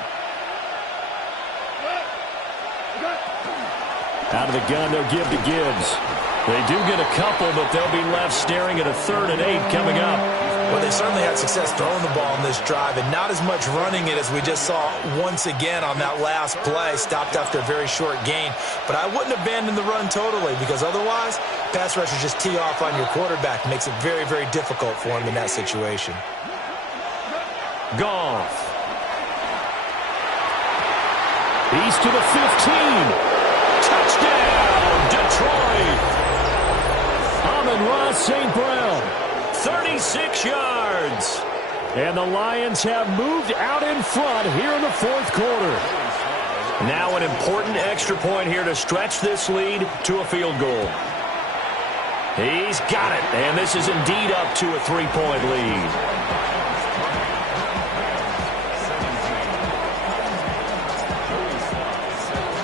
Out of the gun, they'll give to Gibbs. They do get a couple, but they'll be left staring at a 3rd and 8 coming up. Well, they certainly had success throwing the ball in this drive, and not as much running it as we just saw once again on that last play. Stopped after a very short gain. But I wouldn't abandon the run totally, because otherwise, pass rushers just tee off on your quarterback. Makes it very, very difficult for him in that situation. Goff. He's to the 15. Touchdown, Detroit. Amon-Ra St. Brown, 36 yards. And the Lions have moved out in front here in the 4th quarter. Now an important extra point here to stretch this lead to a field goal. He's got it, and this is indeed up to a 3-point lead.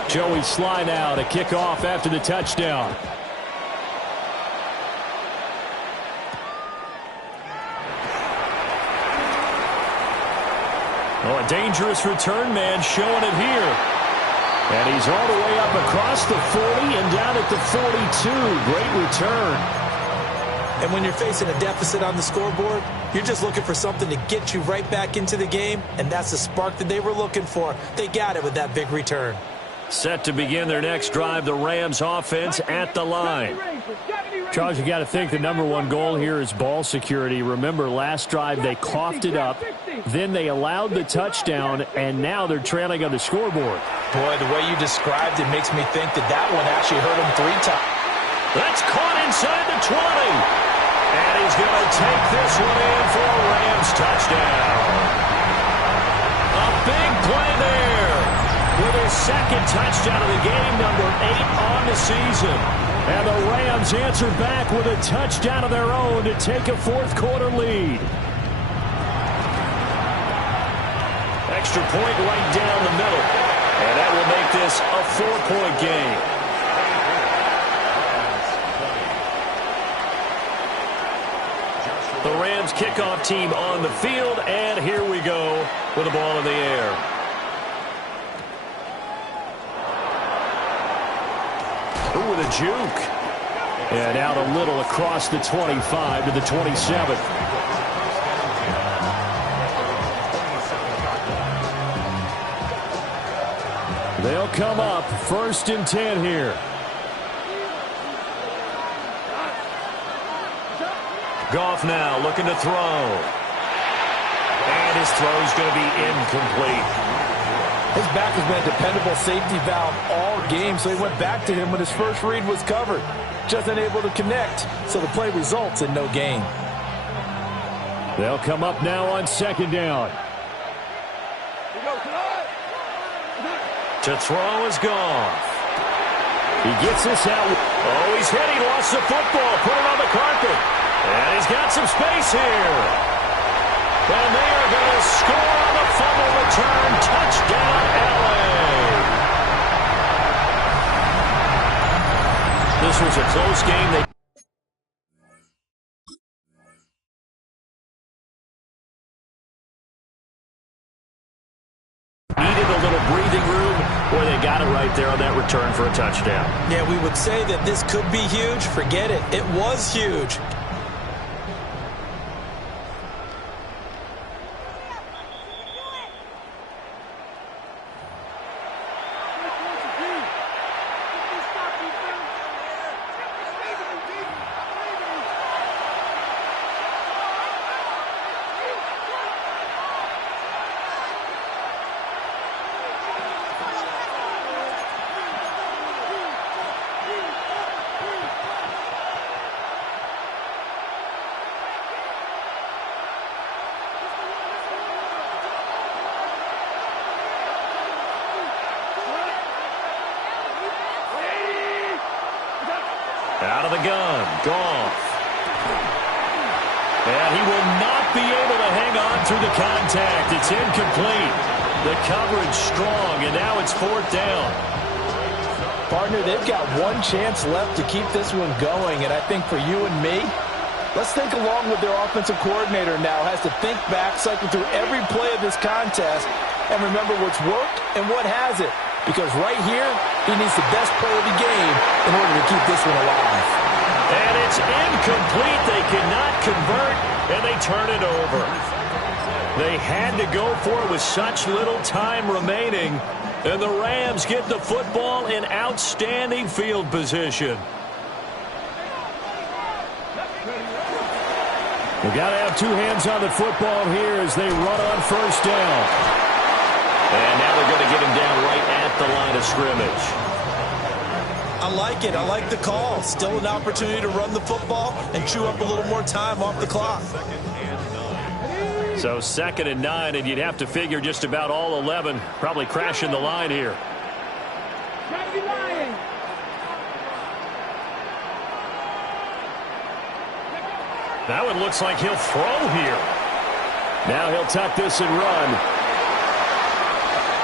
Joey Sly now to kick off after the touchdown. Oh, a dangerous return man showing it here. And he's all the way up across the 40 and down at the 42. Great return. And when you're facing a deficit on the scoreboard, you're just looking for something to get you right back into the game, and that's the spark that they were looking for. They got it with that big return. Set to begin their next drive, the Rams offense at the line. Charles, you got to think the #1 goal here is ball security. Remember, last drive they coughed it up, then they allowed the touchdown, and now they're trailing on the scoreboard. Boy, the way you described it makes me think that that one actually hurt them 3 times. That's caught inside the 20. And he's going to take this one in for a Rams touchdown. A big play there. With his 2nd touchdown of the game, #8 on the season. And the Rams answer back with a touchdown of their own to take a 4th quarter lead. Extra point right down the middle. And that will make this a 4-point game. The Rams kickoff team on the field, and here we go with the ball in the air. Ooh, with a juke. And out a little across the 25 to the 27. They'll come up 1st and 10 here. Goff now looking to throw. And his throw's going to be incomplete. His back has been a dependable safety valve all game, so he went back to him when his first read was covered. Just unable to connect, so the play results in no gain. They'll come up now on 2nd down. To throw is Goff. He gets this out. Oh, he's hit. He lost the football. Put it on the carpet. And he's got some space here. And they are going to score on the fumble return. Touchdown, LA. This was a close game. Needed a little breathing room, or they got it right there on that return for a touchdown. Yeah, we would say that this could be huge. Forget it. It was huge. Out of the gun, Goff. And he will not be able to hang on through the contact. It's incomplete. The coverage strong, and now it's fourth down. Partner, they've got one chance left to keep this one going, and I think for you and me, let's think along with their offensive coordinator now. Has to think back, cycle through every play of this contest, and remember what's worked and what hasn't. Because right here, he needs the best play of the game in order to keep this one alive. And it's incomplete. They cannot convert, and they turn it over. They had to go for it with such little time remaining, and the Rams get the football in outstanding field position. We've got to have two hands on the football here as they run on first down. And now they're going to get him down right at the line of scrimmage. I like it. I like the call. Still an opportunity to run the football and chew up a little more time off the clock. So 2nd and 9, and you'd have to figure just about all 11 probably crashing the line here. Now it looks like he'll throw here. Now he'll tuck this and run.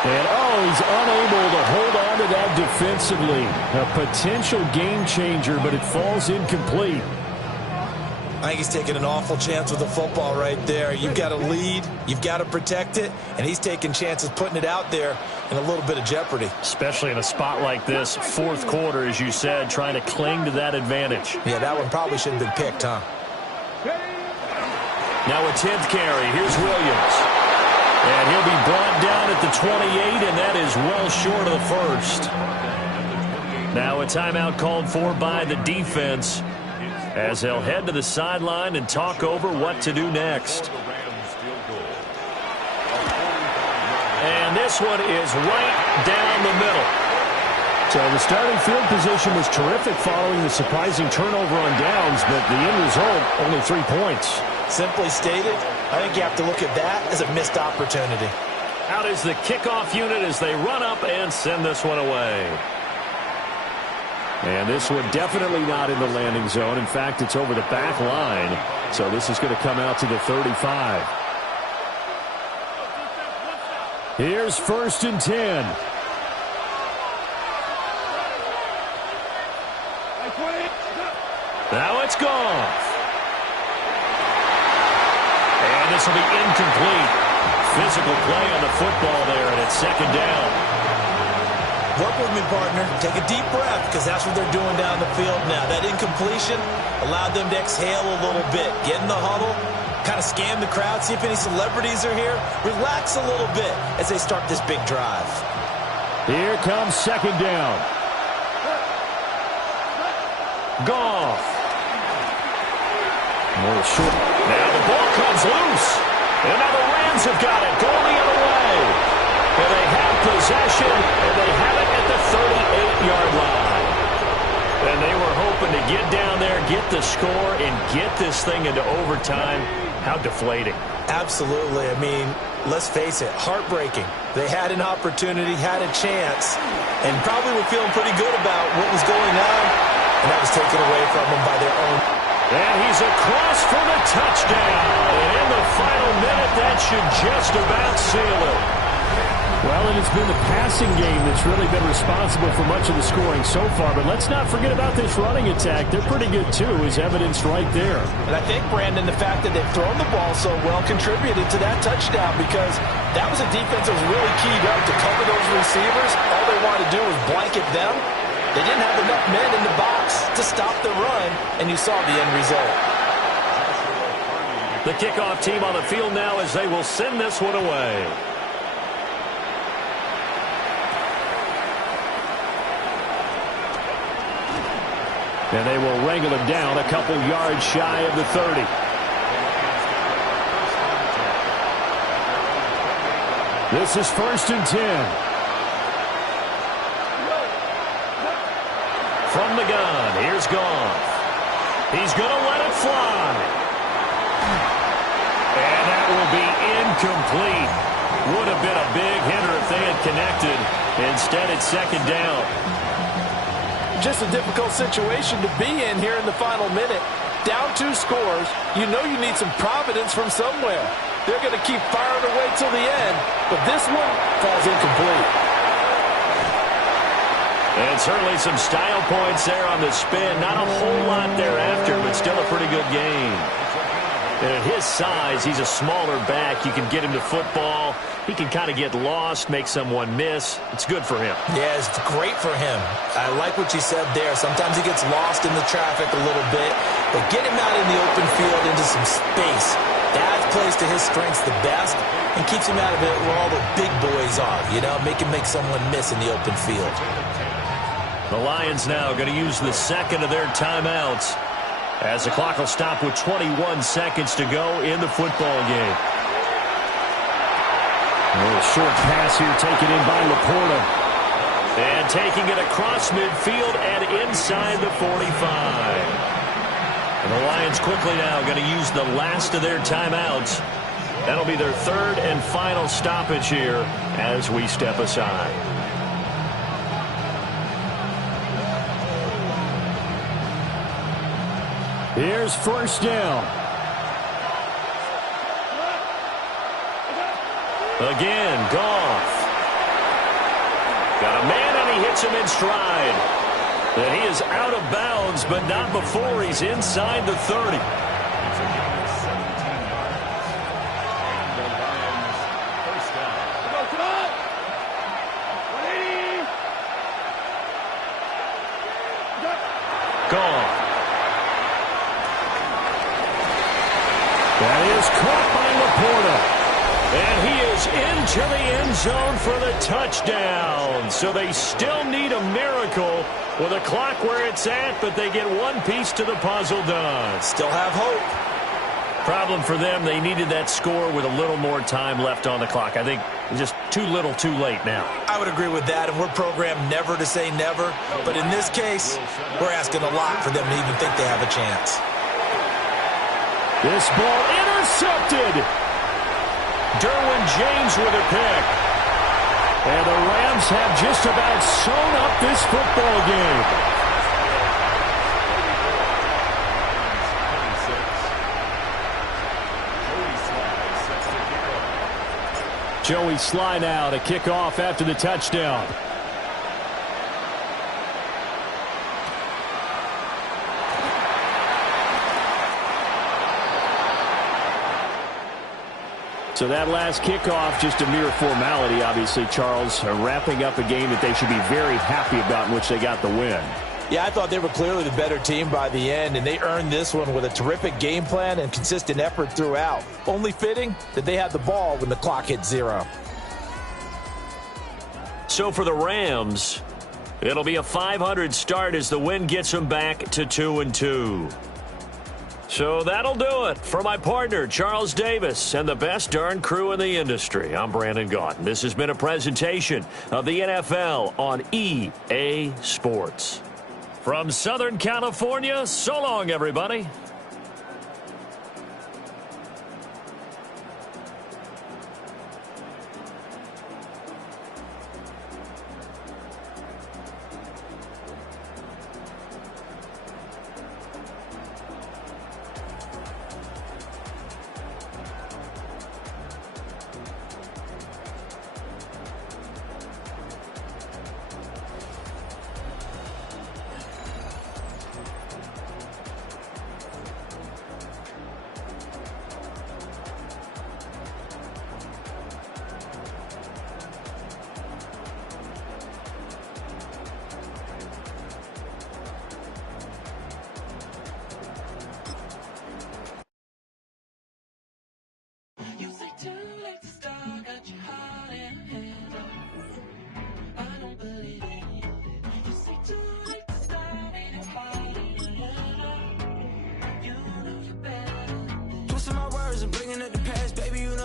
And, oh, he's unable to hold on to that defensively. A potential game changer, but it falls incomplete. I think he's taking an awful chance with the football right there. You've got to lead, you've got to protect it, and he's taking chances putting it out there in a little bit of jeopardy. Especially in a spot like this, fourth quarter, as you said, trying to cling to that advantage. Yeah, that one probably should have been picked, huh? Now a 10th carry. Here's Williams. And he'll be brought down at the 28, and that is well short of the first. Now a timeout called for by the defense as they'll head to the sideline and talk over what to do next. And this one is right down the middle. So the starting field position was terrific following the surprising turnover on downs, but the end result, only 3 points. Simply stated, I think you have to look at that as a missed opportunity. Out is the kickoff unit as they run up and send this one away. And this one definitely not in the landing zone. In fact, it's over the back line. So this is going to come out to the 35. Here's 1st and 10. Now it's Goff. And this will be incomplete. Physical play on the football there, and it's 2nd down. Work with me, partner. Take a deep breath, because that's what they're doing down the field now. That incompletion allowed them to exhale a little bit. Get in the huddle, kind of scan the crowd, see if any celebrities are here. Relax a little bit as they start this big drive. Here comes 2nd down. Goff. More short. Now the ball comes loose. And now the Rams have got it. Going the other way. And they have possession. And they have it at the 38-yard line. And they were hoping to get down there, get the score, and get this thing into overtime. How deflating. Absolutely. I mean, let's face it, heartbreaking. They had an opportunity, had a chance, and probably were feeling pretty good about what was going on, and that was taken away from them by their own. And he's across for the touchdown. And in the final minute, that should just about seal it. Well, and it's been the passing game that's really been responsible for much of the scoring so far. But let's not forget about this running attack. They're pretty good, too, as evidenced right there. And I think, Brandon, the fact that they've thrown the ball so well contributed to that touchdown, because that was a defense that was really keyed up to cover those receivers. All they wanted to do was blanket them. They didn't have enough men in the box to stop the run, and you saw the end result. The kickoff team on the field now as they will send this one away. And they will wrangle him down a couple yards shy of the 30. This is 1st and 10. From the gun, here's Goff. He's going to let it fly. And that will be incomplete. Would have been a big hitter if they had connected. Instead, it's 2nd down. Just a difficult situation to be in here in the final minute. Down 2 scores. You know you need some providence from somewhere. They're going to keep firing away till the end, but this one falls incomplete. And certainly some style points there on the spin. Not a whole lot thereafter, but still a pretty good game. And at his size, he's a smaller back. You can get him to football. He can kind of get lost, make someone miss. It's good for him. Yeah, it's great for him. I like what you said there. Sometimes he gets lost in the traffic a little bit, but get him out in the open field into some space. That plays to his strengths the best and keeps him out of it where all the big boys are, you know, make someone miss in the open field. The Lions now going to use the 2nd of their timeouts as the clock will stop with 21 seconds to go in the football game. A little short pass here taken in by Laporta. And taking it across midfield and inside the 45. And the Lions quickly now going to use the last of their timeouts. That'll be their 3rd and final stoppage here as we step aside. Here's 1st down. Again, Goff. Got a man, and he hits him in stride. And he is out of bounds, but not before he's inside the 30. Goff. That is caught by Laporta. And he is into the end zone for the touchdown. So they still need a miracle with a clock where it's at, but they get one piece to the puzzle done. Still have hope. Problem for them, they needed that score with a little more time left on the clock. I think just too little too late now. I would agree with that, and we're programmed never to say never. But in this case, we're asking a lot for them to even think they have a chance. This ball intercepted. Derwin James with a pick. And the Rams have just about sewn up this football game. Joey Sly now to kick off after the touchdown. So that last kickoff, just a mere formality, obviously, Charles, wrapping up a game that they should be very happy about in which they got the win. Yeah, I thought they were clearly the better team by the end, and they earned this one with a terrific game plan and consistent effort throughout. Only fitting that they had the ball when the clock hit 0. So for the Rams, it'll be a 500 start as the win gets them back to 2-2. So that'll do it for my partner, Charles Davis, and the best darn crew in the industry. I'm Brandon Gaudin. This has been a presentation of the NFL on EA Sports. From Southern California, so long, everybody.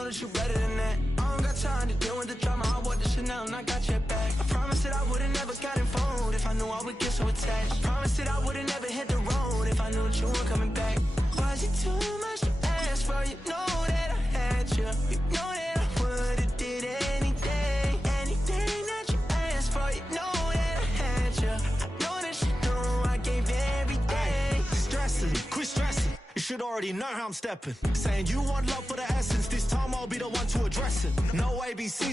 that you better than that. I don't got time to deal with the drama. I wore the Chanel and I got your back. I promised that I would've never gotten phone if I knew I would get so attached. I promised that I would've never hit the road if I knew that you weren't coming back. Was it too much to ask for? You know that I had you. You know that I would've did anything, anything that you asked for. You know that I had you. I know that you know I gave everything. Ay, stressing, quit stressing. You should already know how I'm stepping. Saying you want love for the essence. This time I'll be the one to address it. No ABCs.